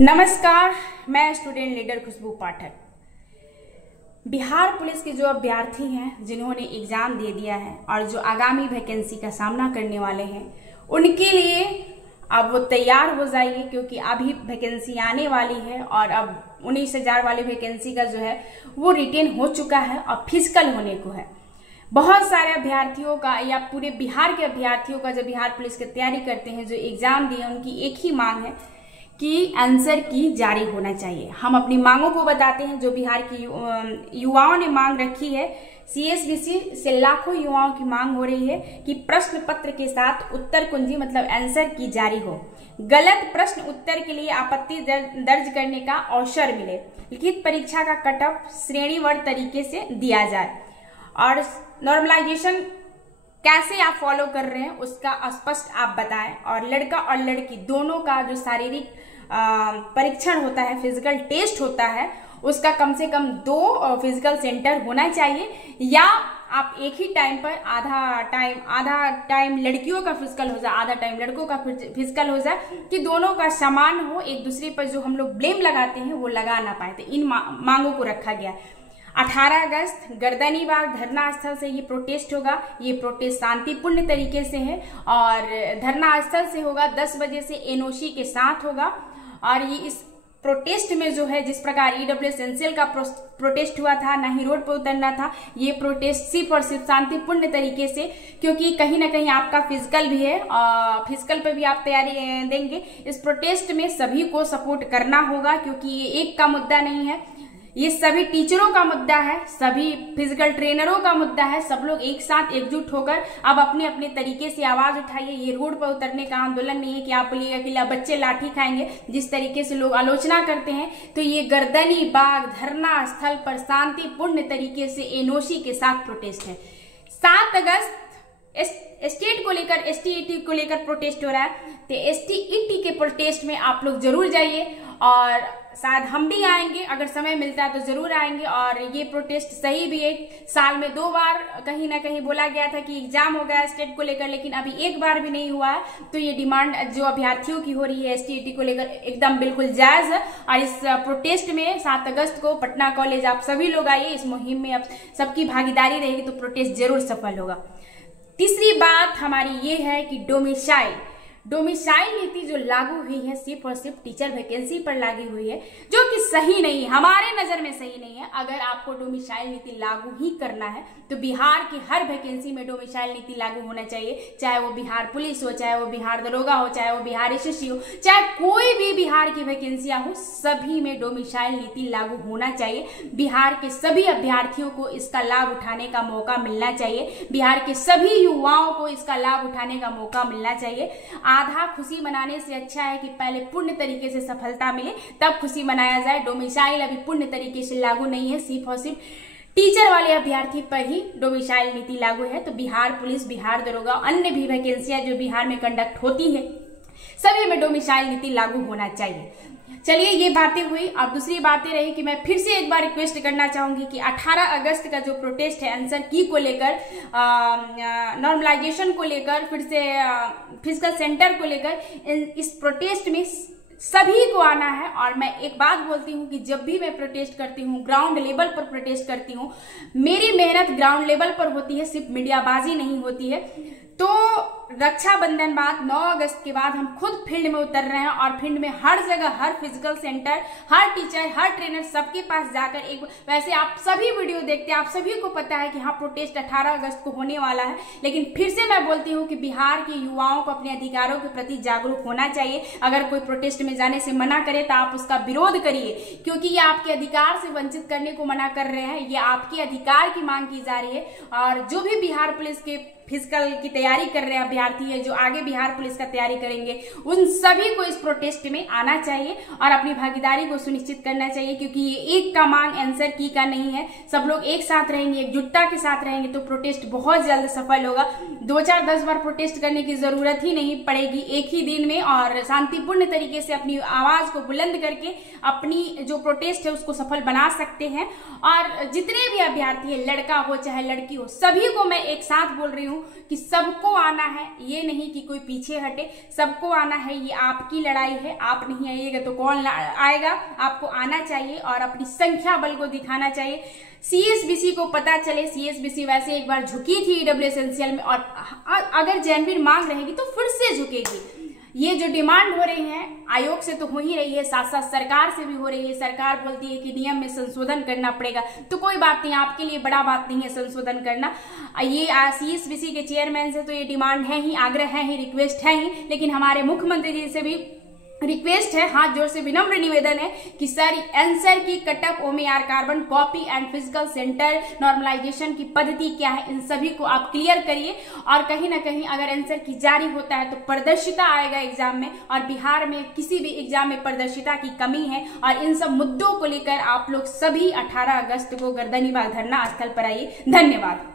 नमस्कार, मैं student leader खुशबू पाठक। Bihar police के जो अभ्यर्थी हैं जिन्होंने एग्जाम दे दिया है और जो आगामी वैकेंसी का सामना करने वाले हैं उनके लिए अब वो तैयार हो जाइए, क्योंकि अभी वैकेंसी आने वाली है और अब 19,000 वाली वैकेंसी का जो है वो रिटेन हो चुका है और फिजिकल होने को है। बहुत सारे अभ्यर्थियों का या पूरे बिहार के अभ्यर्थियों का जो बिहार पुलिस की तैयारी करते हैं, जो एग्जाम दिए, उनकी एक ही मांग है कि आंसर की जारी होना चाहिए। हम अपनी मांगों को बताते हैं। जो बिहार की युवाओं ने मांग रखी है, सीएसबीसी से लाखों युवाओं की मांग हो रही है कि प्रश्न पत्र के साथ उत्तर कुंजी मतलब आंसर की जारी हो। गलत प्रश्न उत्तर के लिए आपत्ति दर्ज करने का अवसर मिले। लिखित परीक्षा का कट ऑफ श्रेणीवार तरीके से दिया जाए और नॉर्मलाइजेशन कैसे आप फॉलो कर रहे हैं उसका स्पष्ट आप बताएं। और लड़का और लड़की दोनों का जो शारीरिक परीक्षण होता है, फिजिकल टेस्ट होता है, उसका कम से कम 2 फिजिकल सेंटर होना चाहिए, या आप एक ही टाइम पर आधा टाइम लड़कियों का फिजिकल हो जाए, आधा टाइम लड़कों का फिजिकल हो जाए, कि दोनों का समान हो। एक दूसरे पर जो हम लोग ब्लेम लगाते हैं वो लगा ना पाए। तो इन मांगों को रखा गया। 18 अगस्त गर्दनीबाग धरना स्थल से ये प्रोटेस्ट होगा। ये प्रोटेस्ट शांतिपूर्ण तरीके से है और धरना स्थल से होगा। 10 बजे से एनओसी के साथ होगा। और ये इस प्रोटेस्ट में जो है, जिस प्रकार ईडब्ल्यू एसेंशियल का प्रोटेस्ट हुआ था, ना ही रोड पर उतरना था, ये प्रोटेस्ट सिर्फ और सिर्फ शांतिपूर्ण तरीके से, क्योंकि कहीं ना कहीं आपका फिजिकल भी है और फिजिकल पे भी आप तैयारी देंगे। इस प्रोटेस्ट में सभी को सपोर्ट करना होगा, क्योंकि ये एक का मुद्दा नहीं है, ये सभी टीचरों का मुद्दा है, सभी फिजिकल ट्रेनरों का मुद्दा है। सब लोग एक साथ एकजुट होकर अब अपने अपने तरीके से आवाज उठाइए। ये रोड पर उतरने का आंदोलन नहीं है कि आप बोलिएगा कि बच्चे लाठी खाएंगे, जिस तरीके से लोग आलोचना करते हैं। तो ये गर्दनीबाग धरना स्थल पर शांतिपूर्ण तरीके से एनओसी के साथ प्रोटेस्ट है। 7 अगस्त स्टेट को लेकर, ST/ET को लेकर प्रोटेस्ट हो रहा है। तो ST/ET के प्रोटेस्ट में आप लोग जरूर जाइए और शायद हम भी आएंगे, अगर समय मिलता है तो जरूर आएंगे। और ये प्रोटेस्ट सही भी है। साल में 2 बार कहीं ना कहीं बोला गया था कि एग्जाम हो गया स्टेट को लेकर, लेकिन अभी एक बार भी नहीं हुआ है। तो ये डिमांड जो अभ्यर्थियों की हो रही है ST/ET को लेकर एकदम बिल्कुल जायज है। और इस प्रोटेस्ट में 7 अगस्त को पटना कॉलेज आप सभी लोग आइए। इस मुहिम में अब सबकी भागीदारी रहेगी तो प्रोटेस्ट जरूर सफल होगा। तीसरी बात हमारी ये है कि डोमिसाइल नीति जो लागू हुई है सिर्फ और सिर्फ टीचर वैकेंसी पर लागू हुई है, जो कि सही नहीं है, हमारे नजर में सही नहीं है। अगर आपको डोमिसाइल नीति लागू ही करना है तो बिहार की हर वैकेंसी में डोमिसाइल नीति लागू होना चाहिए। चाहे वो बिहार पुलिस हो, चाहे वो बिहार दरोगा हो, चाहे वो बिहार SSC हो, चाहे कोई भी बिहार की वैकेंसियां हो, सभी में डोमिसाइल नीति लागू होना चाहिए। बिहार के सभी अभ्यर्थियों को इसका लाभ उठाने का मौका मिलना चाहिए। बिहार के सभी युवाओं को इसका लाभ उठाने का मौका मिलना चाहिए। आधा खुशी मनाने से अच्छा है कि पहले पूर्ण तरीके से सफलता मिले तब खुशी मनाया जाए। डोमिसाइल अभी पूर्ण तरीके से लागू नहीं है, सिर्फ और सिर्फ टीचर वाले अभ्यर्थी पर ही डोमिसाइल नीति लागू है। तो बिहार पुलिस, बिहार दरोगा, अन्य भी वैकेंसियां जो बिहार में कंडक्ट होती है, सभी में डोमिसाइल नीति लागू होना चाहिए। चलिए, ये बातें हुई। अब दूसरी बातें रही कि मैं फिर से एक बार रिक्वेस्ट करना चाहूंगी कि 18 अगस्त का जो प्रोटेस्ट है आंसर की को लेकर, नॉर्मलाइजेशन को लेकर, फिर से फिजिकल सेंटर को लेकर, इस प्रोटेस्ट में सभी को आना है। और मैं एक बात बोलती हूँ कि जब भी मैं प्रोटेस्ट करती हूँ, ग्राउंड लेवल पर प्रोटेस्ट करती हूँ, मेरी मेहनत ग्राउंड लेवल पर होती है, सिर्फ मीडियाबाजी नहीं होती है। तो रक्षाबंधन बाद 9 अगस्त के बाद हम खुद फील्ड में उतर रहे हैं और फील्ड में हर जगह, हर फिजिकल सेंटर, हर टीचर, हर ट्रेनर, सबके पास जाकर एक, वैसे आप सभी वीडियो देखते हैं, आप सभी को पता है कि हाँ प्रोटेस्ट 18 अगस्त को होने वाला है। लेकिन फिर से मैं बोलती हूँ कि बिहार के युवाओं को अपने अधिकारों के प्रति जागरूक होना चाहिए। अगर कोई प्रोटेस्ट में जाने से मना करे तो आप उसका विरोध करिए, क्योंकि ये आपके अधिकार से वंचित करने को मना कर रहे हैं। ये आपके अधिकार की मांग की जा रही है। और जो भी बिहार पुलिस के फिजिकल की तैयारी कर रहे अभ्यर्थी है, जो आगे बिहार पुलिस का तैयारी करेंगे, उन सभी को इस प्रोटेस्ट में आना चाहिए और अपनी भागीदारी को सुनिश्चित करना चाहिए, क्योंकि ये एक का मांग आंसर की का नहीं है। सब लोग एक साथ रहेंगे, एकजुटता के साथ रहेंगे तो प्रोटेस्ट बहुत जल्द सफल होगा। 2-4-10 बार प्रोटेस्ट करने की जरूरत ही नहीं पड़ेगी, एक ही दिन में और शांतिपूर्ण तरीके से अपनी आवाज को बुलंद करके अपनी जो प्रोटेस्ट है उसको सफल बना सकते हैं। और जितने भी अभ्यर्थी है, लड़का हो चाहे लड़की हो, सभी को मैं एक साथ बोल रही हूँ हूँ कि सबको आना है, ये नहीं कि कोई पीछे हटे, सबको आना है। ये आपकी लड़ाई है, आप नहीं आइएगा तो कौन आएगा? आपको आना चाहिए और अपनी संख्या बल को दिखाना चाहिए। सीएसबीसी को पता चले, सीएसबीसी वैसे एक बार झुकी थी ईडब्ल्यू एसेंशियल में, और अगर जेन्युइन मांग रहेगी तो फिर से झुकेगी। ये जो डिमांड हो रही है आयोग से तो हो ही रही है, साथ साथ सरकार से भी हो रही है। सरकार बोलती है कि नियम में संशोधन करना पड़ेगा, तो कोई बात नहीं, आपके लिए बड़ा बात नहीं है संशोधन करना। ये सीएसबीसी के चेयरमैन से तो ये डिमांड है ही, आग्रह है ही, रिक्वेस्ट है ही, लेकिन हमारे मुख्यमंत्री जी से भी रिक्वेस्ट है, हाथ जोड़ से विनम्र निवेदन है कि sir answer key cutoff OMR carbon copy and physical centre normalization की पद्धति क्या है, इन सभी को आप क्लियर करिए। और कहीं ना कहीं अगर आंसर की जारी होता है तो पारदर्शिता आएगा एग्जाम में, और बिहार में किसी भी एग्जाम में पारदर्शिता की कमी है। और इन सब मुद्दों को लेकर आप लोग सभी 18 अगस्त को गर्दनीबाग धरना स्थल पर आइए। धन्यवाद।